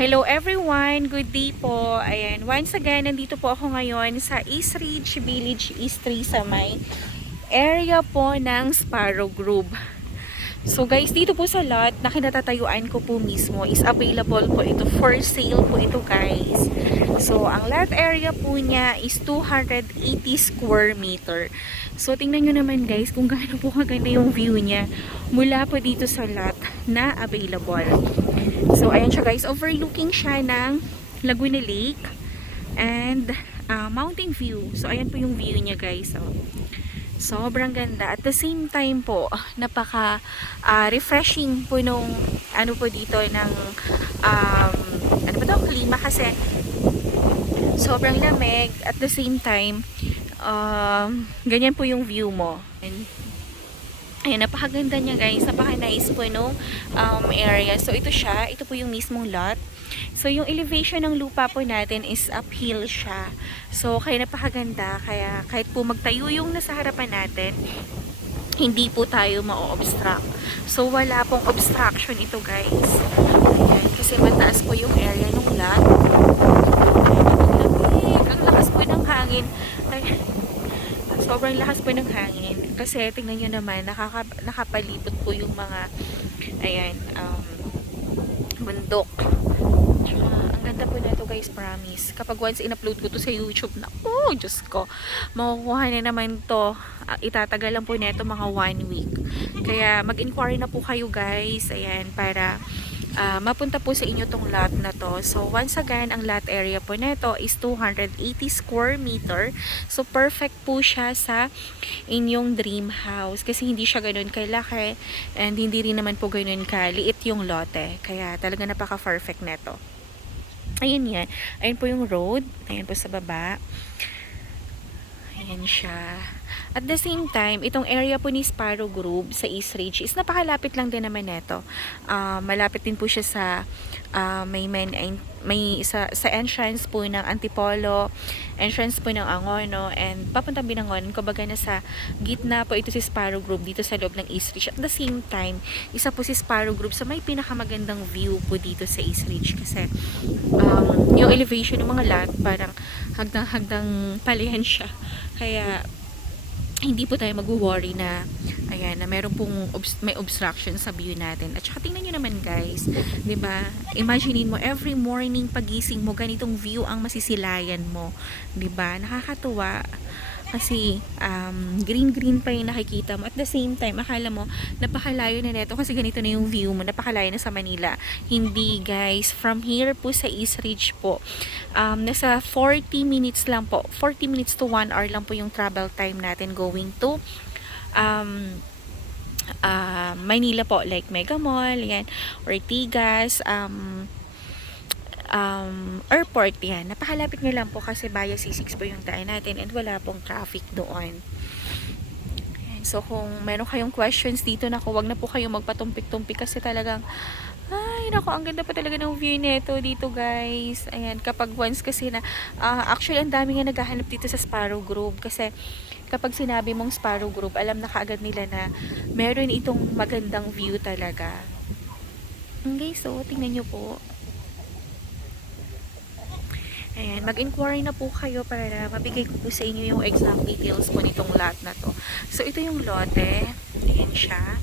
Hello everyone! Good day po. Ayan, once again, nandito po ako ngayon sa East Ridge Village, East 3 sa may area po ng Sparrow Grove. So guys, dito po sa lot na kinatatayuan ko po mismo is available po ito. For sale po ito guys. So ang lot area po niya is 280 square meter. So tingnan nyo naman guys kung gaano po kaganda yung view niya mula po dito sa lot na available. So ayan siya guys, overlooking siya ng Laguna Lake and mountain view. So ayan po yung view niya guys. Oh. Sobrang ganda. At the same time po, napaka refreshing po nung ano po dito ng ano ba to, klima kasi sobrang lamig. At the same time, ganyan po yung view mo. And, ayan, napakaganda niya guys. Napaka-nice po nung area. So ito siya. Ito po yung mismong lot. So, yung elevation ng lupa po natin is uphill siya. So, kaya napakaganda. Kaya kahit po magtayo yung nasa harapan natin, hindi po tayo ma-obstruct. So, wala pong obstruction ito guys. Ayan, kasi mataas po yung area ng lot. Ang lakas po ng hangin. Sobrang lakas po ng hangin. Kasi, tingnan nyo naman, nakapalibot po yung mga, ayan, bundok. Ang ganda po na ito guys, promise. Kapag once in-upload ko to sa YouTube na, oh, Diyos ko, makukuha na naman to. Itatagal lang po na ito mga 1 week. Kaya mag-inquire na po kayo guys, ayan, para mapunta po sa inyo tong lot na to. So once again, ang lot area po na ito is 280 square meter. So perfect po siya sa inyong dream house. Kasi hindi siya ganun kalaki and hindi rin naman po ganun kaliit yung lote. Kaya talaga napaka-perfect na ito. Ayun yan. Ayun po yung road. Ayun po sa baba. Ayan siya. At the same time, itong area po ni Sparrow Grove sa East Ridge is napakalapit lang din naman neto. Malapit din po siya sa sa entrance po ng Antipolo, entrance po ng Angono, and papuntang Binangonan. Kumbaga nasa gitna po ito si Sparrow Grove dito sa loob ng East Ridge. At the same time, isa po si Sparrow Grove sa may pinakamagandang view po dito sa East Ridge kasi yung elevation ng mga lot parang hagdang palayan siya. Kaya hindi po tayo mag-worry na ayan, na meron pong may obstruction sa view natin. At saka tingnan nyo naman guys, 'di ba? Imaginein mo every morning pagising mo ganitong view ang masisilayan mo, 'di ba? Nakakatuwa kasi green pa yung nakikita mo. At the same time, akala mo napakalayo na neto kasi ganito na yung view mo, napakalayo na sa Manila. Hindi guys, from here po sa East Ridge po, nasa 40 minutes lang po, 40 minutes to 1 hour lang po yung travel time natin going to Manila po, like Mega Mall, yan, Ortigas, airport, yan. Napakalapit nyo lang po kasi via C6 po yung daan natin and wala pong traffic doon. So kung meron kayong questions dito, naku, wag na po kayong magpatumpik-tumpik kasi talagang ay naku, ang ganda pa talaga ng view nito dito guys. Ayan, kapag once kasi na actually ang dami nga naghahanap dito sa Sparrow Grove kasi kapag sinabi mong Sparrow Grove, alam na kaagad nila na meron itong magandang view talaga. Okay, so tingnan nyo po. Ayan, mag-inquire na po kayo para mabigay ko po sa inyo yung exact details po nitong lot na to. So, ito yung lote. Ayan siya.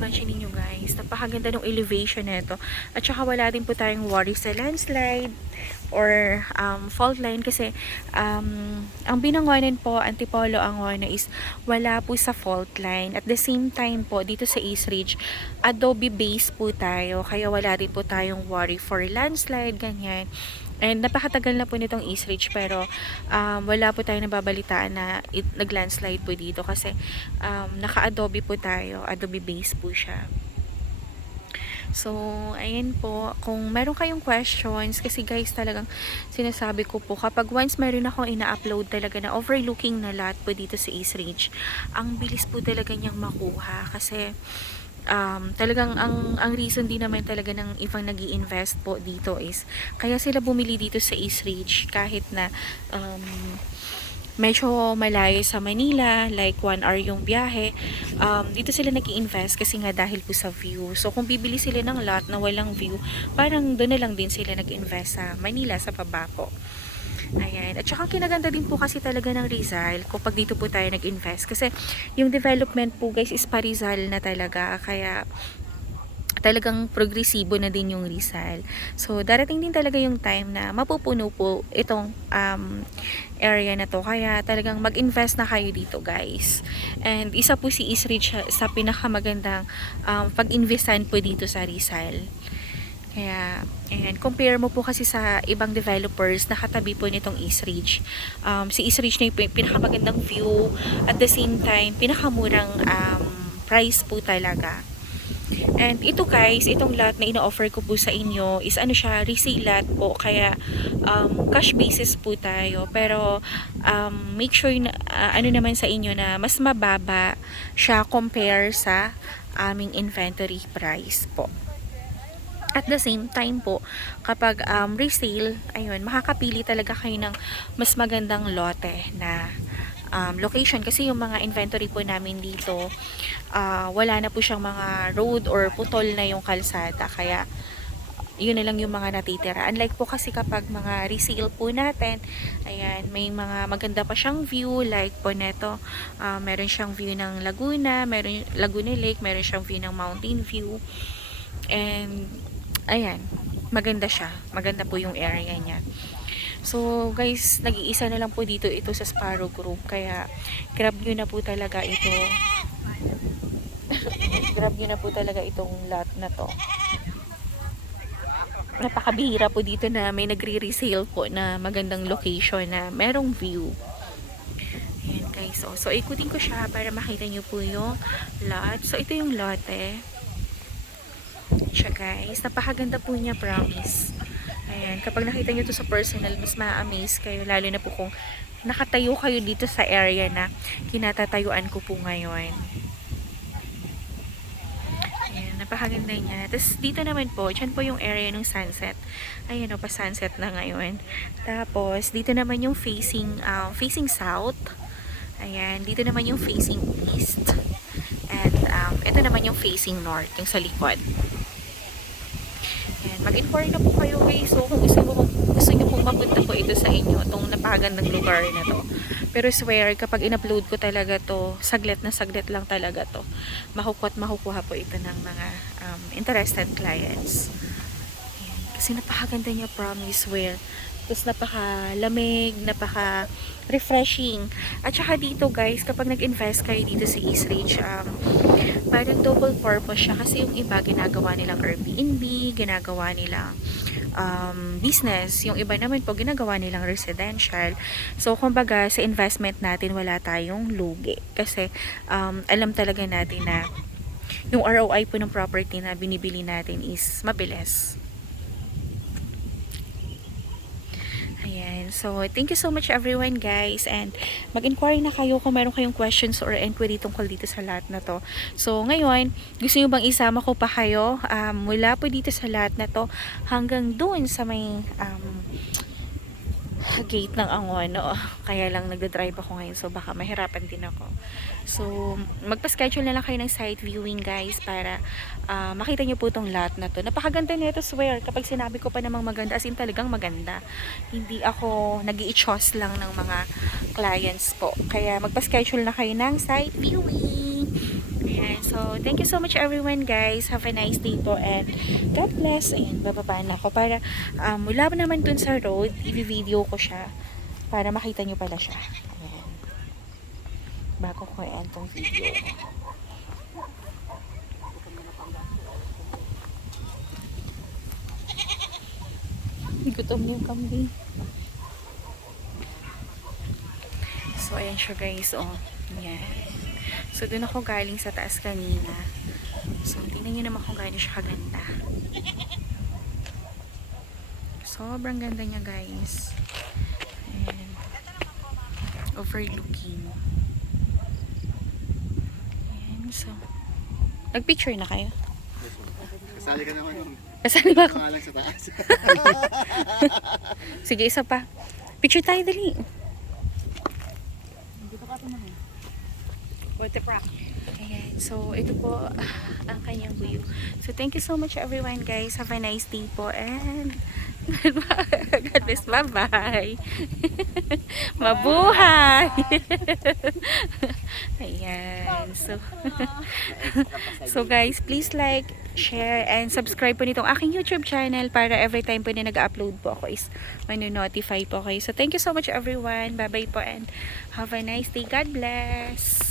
Imagine niyo guys, napakaganda ng elevation nito. At saka wala din po tayong worry sa landslide or fault line kasi ang Binangonan po, Antipolo, Angono is wala po sa fault line. At the same time po, dito sa East Ridge, adobe base po tayo. Kaya wala din po tayong worry for landslide, ganyan. And napakatagal na po nitong East Ridge pero wala po tayong nababalitaan na nag-landslide po dito kasi naka-adobe po tayo, adobe base po siya. So, ayan po, kung meron kayong questions, kasi guys talagang sinasabi ko po, kapag once meron akong ina-upload talaga na overlooking na lot po dito sa East Ridge, ang bilis po talaga niyang makuha kasi talagang ang reason din naman talaga ng ibang nag-i-invest po dito is kaya sila bumili dito sa East Ridge kahit na medyo malayo sa Manila, like 1 hour yung biyahe, dito sila nag-i-invest kasi nga dahil po sa view. So kung bibili sila ng lot na walang view, parang doon na lang din sila nag-invest sa Manila, sa Pabaco. Ayan. At saka kinaganda din po kasi talaga ng Rizal kapag dito po tayo nag-invest. Kasi yung development po guys is pa Rizal na talaga. Kaya talagang progresibo na din yung Rizal. So, darating din talaga yung time na mapupuno po itong area na to. Kaya talagang mag-invest na kayo dito, guys. And isa po si East Ridge sa pinakamagandang pag-investan po dito sa Rizal. Kaya, ayan, compare mo po kasi sa ibang developers na katabi po nitong East Ridge. Si East Ridge na yung pinakamagandang view, at the same time, pinakamurang price po talaga. And ito guys, itong lot na ino-offer ko po sa inyo is ano siya, resale lot po. Kaya cash basis po tayo. Pero make sure na ano naman sa inyo na mas mababa siya compare sa aming inventory price po. At the same time po, kapag resale, ayun, makakapili talaga kayo ng mas magandang lote na location. Kasi yung mga inventory po namin dito, wala na po siyang mga road or putol na yung kalsada. Kaya, yun na lang yung mga natitira. Unlike po kasi kapag mga resale po natin, ayan, may mga maganda pa siyang view. Like po neto, meron siyang view ng Laguna, meron Laguna Lake, meron siyang view ng Mountain View. And ayan, maganda siya. Maganda po yung area niya. So, guys, nag-iisa na lang po dito ito sa Sparrow Group. Kaya, grab nyo na po talaga ito. Grab nyo na po talaga itong lot na to. Napakabihira po dito na may nagre-resale po na magandang location na merong view. Ayan, guys. So, ikutin ko siya para makita nyo po yung lot. So, ito yung lote. Siya guys, napakaganda po niya, promise. Ayan, kapag nakita nyo to sa personal, mas ma-amaze kayo, lalo na po kung nakatayo kayo dito sa area na kinatatayuan ko po ngayon. Ayan, napakaganda niya. Tapos dito naman po, dyan po yung area ng sunset. Ayan o, pa sunset na ngayon. Tapos dito naman yung facing south. Ayan, dito naman yung facing east. And ito naman yung facing north, yung sa likod. Mag-inquire na po kayo guys. So kung gusto nyo pong mapunta po ito sa inyo, itong napakagandang lugar na to. Pero swear, kapag in-upload ko talaga to, saglit na saglit lang talaga to. Makukuha po ito ng mga interested clients. Ayan. Kasi napakaganda niya, promise, swear. Tapos napaka-lamig, napaka-refreshing. At saka dito guys, kapag nag-invest kayo dito sa East Ridge, parang double purpose siya. Kasi yung iba, ginagawa nilang Airbnb, ginagawa nilang business. Yung iba naman po, ginagawa nilang residential. So, kumbaga, sa investment natin, wala tayong lugi. Kasi, alam talaga natin na yung ROI po ng property na binibili natin is mabilis. Ayan. So, thank you so much everyone guys. And mag-inquire na kayo kung meron kayong questions or inquiry tungkol dito sa lot na to. So, ngayon, gusto nyo bang isama ko pa kayo mula po dito sa lot na to hanggang doon sa may gate ng Angono. Kaya lang nagda-drive ako ngayon, so baka mahirapan din ako. So, magpa-schedule na lang kayo ng site viewing guys para makita nyo po itong lot na to. Napakaganda nito, swear. Kapag sinabi ko pa namang maganda, as in talagang maganda. Hindi ako nag-i-choose lang ng mga clients po. Kaya magpa-schedule na kayo ng site viewing. Ayan, so thank you so much everyone guys. Have a nice day po and God bless. Ayan, bababa na ako para mula naman dun sa road, i-video ko siya para makita nyo pala siya. Ayan. Bago ko end tong video. Gutom yung kambing. So ayan siya guys, oh. Ayan. So, dun ako galing sa taas kanina. So, tingnan nyo naman kung gaano siya kaganda. Sobrang ganda niya, guys. And, overlooking. Ayan, so. Nag-picture na kayo? Kasali ka naman. Kasali ba ako? Pangalan sa taas. Sige, isa pa. Picture tayo, dali. Ayan. So, ito po ang kanyang view. So, thank you so much everyone guys. Have a nice day po and God bless. Bye-bye. Mabuhay! Ayan. So guys, please like, share, and subscribe po nitong aking YouTube channel para every time po na nag-upload po ako is manu-notify po kayo. So thank you so much everyone. Bye-bye po and have a nice day. God bless!